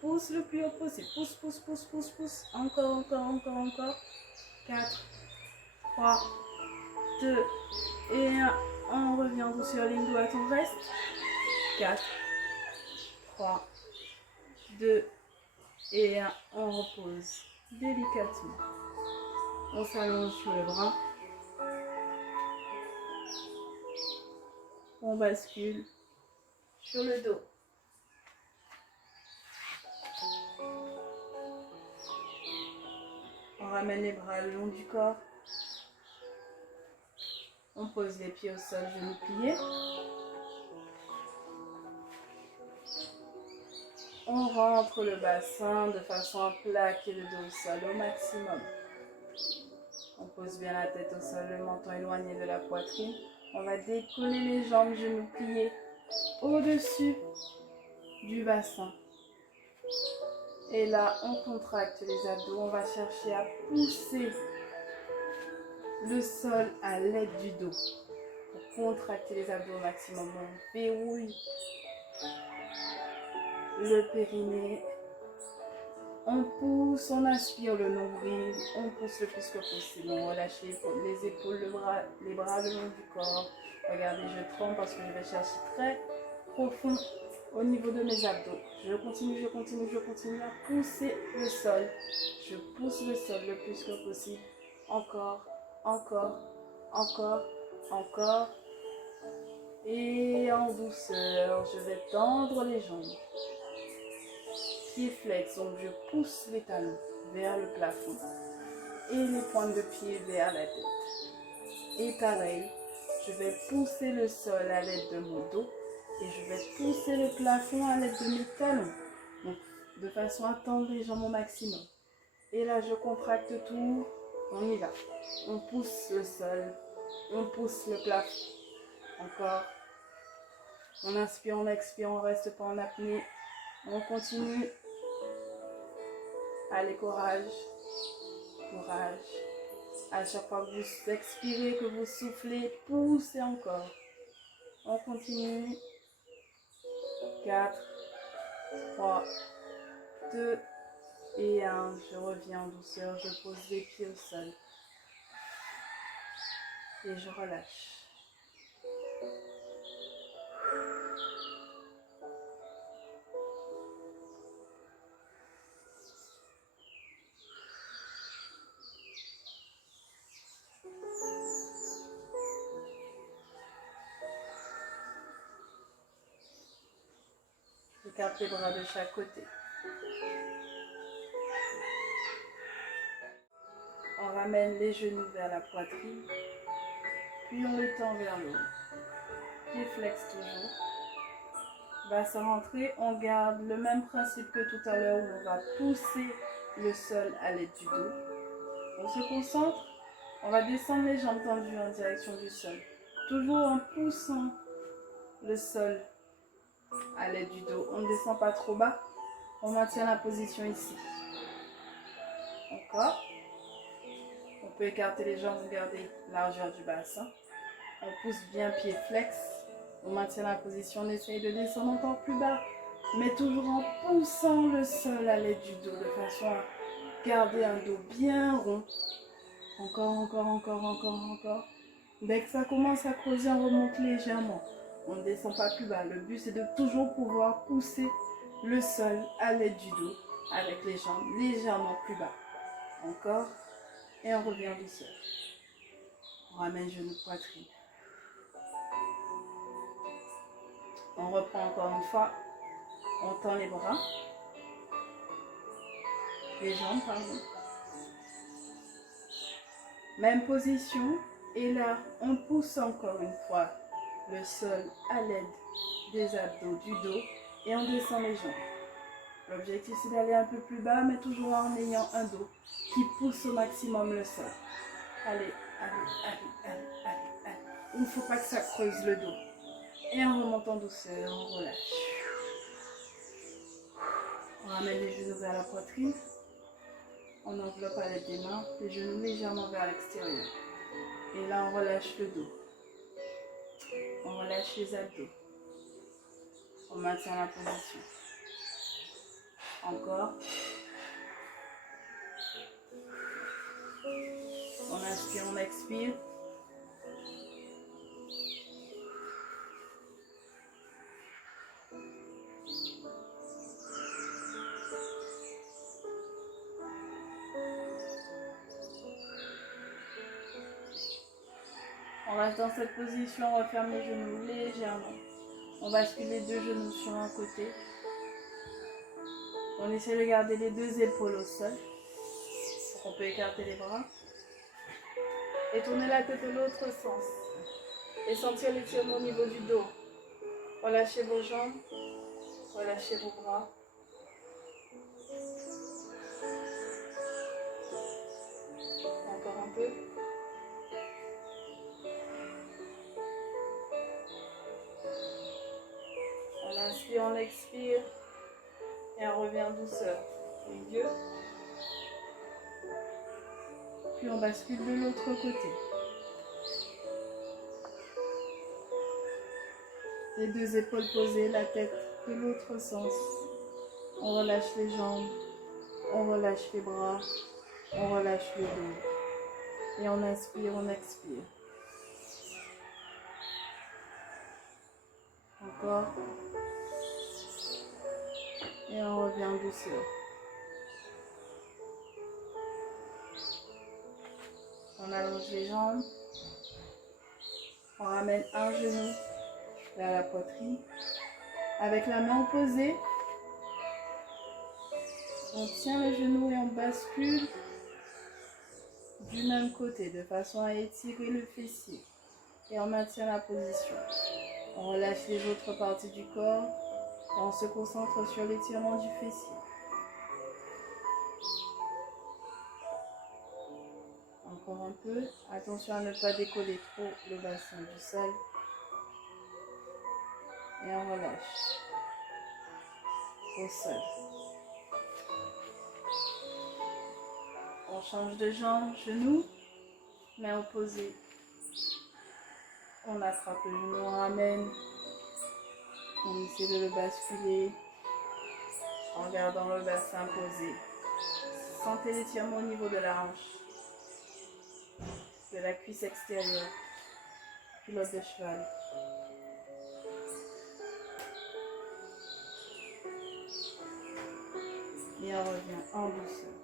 Pousse le plus haut possible. Pousse, pousse, pousse, pousse, pousse. Encore, encore, encore, encore. 4, 3, 2 et 1. On revient en douceur, ligne droite, on reste. 4, 3, 2 et 1. On repose délicatement. On s'allonge sur le bras. On bascule sur le dos. On ramène les bras le long du corps. On pose les pieds au sol, genoux pliés. On rentre le bassin de façon à plaquer le dos au sol au maximum. On pose bien la tête au sol, le menton éloigné de la poitrine. On va décoller les jambes, genoux pliés au-dessus du bassin. Et là, on contracte les abdos. On va chercher à pousser le sol à l'aide du dos. Pour contracter les abdos au maximum, on verrouille le périnée. On pousse, on aspire le nombril, on pousse le plus que possible. On relâche les épaules, les bras le long du corps. Regardez, je tremble parce que je vais chercher très profond au niveau de mes abdos. Je continue, je continue, je continue à pousser le sol. Je pousse le sol le plus que possible. Encore, encore, encore, encore. Et en douceur, je vais tendre les jambes. Pieds flex, donc je pousse les talons vers le plafond et les pointes de pied vers la tête. Et pareil, je vais pousser le sol à l'aide de mon dos et je vais pousser le plafond à l'aide de mes talons. Donc, de façon à tendre les jambes au maximum. Et là, je contracte tout. On y va. On pousse le sol. On pousse le plafond. Encore. On inspire, on expire, on reste pas en apnée. On continue. Allez, courage. Courage. À chaque fois que vous expirez, que vous soufflez, poussez encore. On continue. 4, 3, 2 et 1. Je reviens en douceur. Je pose les pieds au sol. Et je relâche. Écarte les bras de chaque côté. On ramène les genoux vers la poitrine, puis on les tend vers le haut. Pieds flex toujours. Bassin rentré, on garde le même principe que tout à l'heure où on va pousser le sol à l'aide du dos. On se concentre, on va descendre les jambes tendues en direction du sol. Toujours en poussant le sol à l'aide du dos. On ne descend pas trop bas. On maintient la position ici. Encore. On peut écarter les jambes, garder la largeur du bassin. On pousse bien pied flex. On maintient la position, on essaye de descendre encore plus bas, mais toujours en poussant le sol à l'aide du dos, de façon à garder un dos bien rond. Encore, encore, encore, encore, encore. Dès que ça commence à creuser, on remonte légèrement. On ne descend pas plus bas. Le but, c'est de toujours pouvoir pousser le sol à l'aide du dos, avec les jambes légèrement plus bas. Encore. Et on revient douceur. On ramène genou, poitrine. On reprend encore une fois. On tend les bras. Les jambes, pardon. Même position. Et là, on pousse encore une fois le sol à l'aide des abdos, du dos. Et on descend les jambes. L'objectif, c'est d'aller un peu plus bas, mais toujours en ayant un dos qui pousse au maximum le sol. Allez, allez, allez, allez, allez, allez. Il ne faut pas que ça creuse le dos. Et en remontant douceur, on relâche. On ramène les genoux vers la poitrine. On enveloppe à l'aide des mains, les genoux légèrement vers l'extérieur. Et là, on relâche le dos. On relâche les abdos. On maintient la position. Encore. On inspire, on expire. On reste dans cette position, on referme les genoux légèrement. On bascule les deux genoux sur un côté. On essaie de garder les deux épaules au sol. On peut écarter les bras. Et tourner la tête de l'autre sens. Et sentir l'étirement au niveau du dos. Relâchez vos jambes. Relâchez vos bras. Encore un peu. On inspire, on expire. Et on revient douceur. Milieu. Puis on bascule de l'autre côté. Les deux épaules posées, la tête de l'autre sens. On relâche les jambes. On relâche les bras. On relâche le dos. Et on inspire, on expire. Encore. Et on revient douceur. On allonge les jambes. On ramène un genou vers la poitrine. Avec la main opposée, on tient le genou et on bascule du même côté de façon à étirer le fessier. Et on maintient la position. On relâche les autres parties du corps et on se concentre sur l'étirement du fessier. Encore un peu. Attention à ne pas décoller trop le bassin du sol. Et on relâche au sol. On change de jambe, genou, main opposée. On attrape le genou, on ramène. On essaie de le basculer en gardant le bassin posé. Sentez l'étirement au niveau de la hanche, de la cuisse extérieure, culotte de cheval. Et on revient en douceur.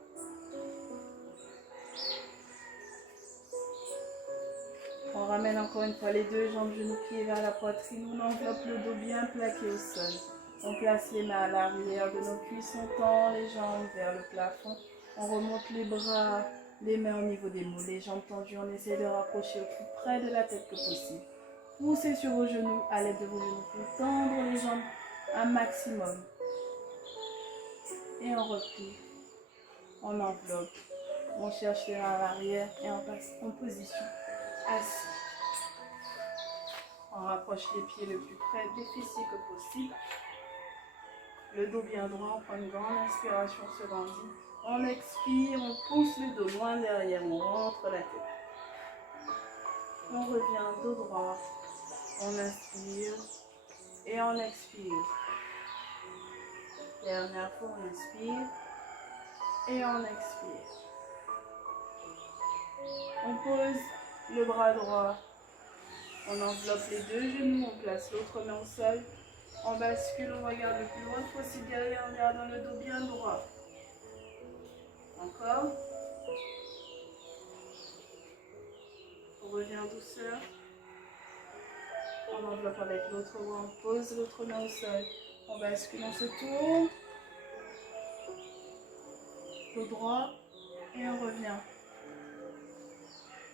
On ramène encore une fois les deux jambes, genoux, pieds vers la poitrine. On enveloppe le dos bien plaqué au sol. On place les mains à l'arrière de nos cuisses. On tend les jambes vers le plafond. On remonte les bras, les mains au niveau des mollets, les jambes tendues. On essaie de rapprocher au plus près de la tête que possible. Poussez sur vos genoux, à l'aide de vos genoux, pour tendre les jambes un maximum. Et on replie. On enveloppe. On cherche les mains à l'arrière et on passe en position assis. On rapproche les pieds le plus près des fessiers que possible. Le dos bien droit, on prend une grande inspiration, on se grandit. On expire, on pousse le dos loin derrière, on rentre la tête. On revient dos droit, on inspire et on expire. Dernière fois, on inspire et on expire. On pose le bras droit, on enveloppe les deux genoux, on place l'autre main au sol. On bascule, on regarde le plus loin possible derrière en gardant le dos bien droit. Encore. On revient en douceur. On enveloppe avec l'autre main, on pose l'autre main au sol. On bascule, on se tourne. Dos droit et on revient.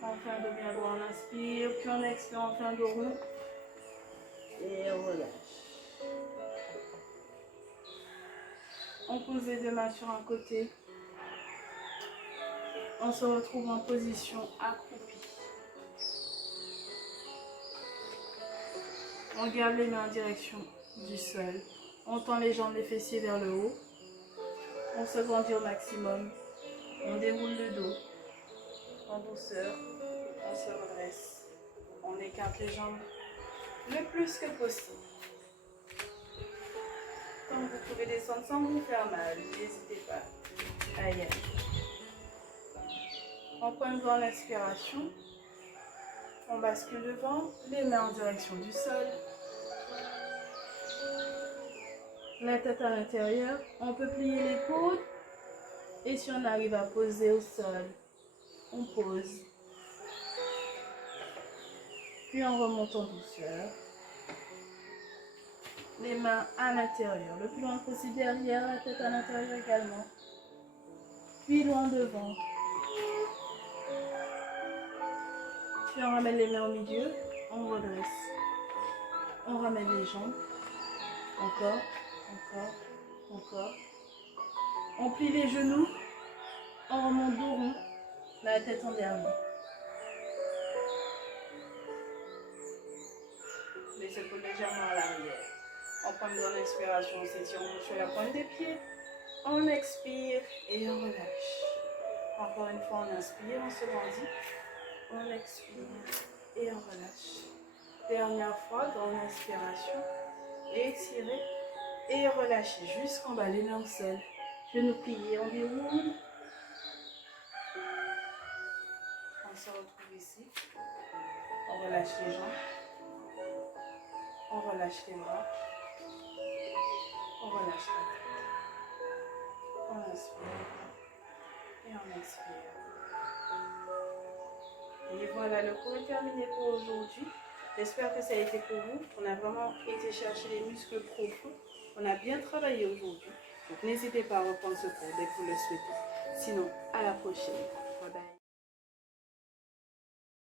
On fait un dos bien droit, on inspire, puis on expire, on fait un dos rond. Et on relâche. On pose les deux mains sur un côté. On se retrouve en position accroupie. On garde les mains en direction du sol. On tend les jambes, les fessiers vers le haut. On se grandit au maximum. On déroule le dos en douceur. On se redresse. On écarte les jambes le plus que possible. Quand vous pouvez descendre sans vous faire mal, n'hésitez pas à y aller. On prend une grande inspiration. On bascule devant, les mains en direction du sol. La tête à l'intérieur. On peut plier l'épaule. Et si on arrive à poser au sol, on pose. Puis on remonte en douceur. Les mains à l'intérieur, le plus loin possible derrière, la tête à l'intérieur également. Puis loin devant. Puis on ramène les mains au milieu, on redresse. On ramène les jambes. Encore, encore, encore. On plie les genoux. On remonte dos rond, la tête en dernier. Les épaules légèrement à l'arrière. On prend une grande inspiration, on s'étire, on monte sur la pointe des pieds. On expire et on relâche. Encore une fois, on inspire, on se grandit. On expire et on relâche. Dernière fois, grande inspiration. Étirez et relâchez jusqu'en bas, les mains au sol. Genoux pliés, on déroule. On se retrouve ici. On relâche les jambes. On relâche les bras. On relâche la tête. On inspire et on expire. Et voilà, le cours est terminé pour aujourd'hui. J'espère que ça a été pour vous. On a vraiment été chercher les muscles profonds. On a bien travaillé aujourd'hui. Donc n'hésitez pas à reprendre ce cours dès que vous le souhaitez. Sinon, à la prochaine. Bye bye.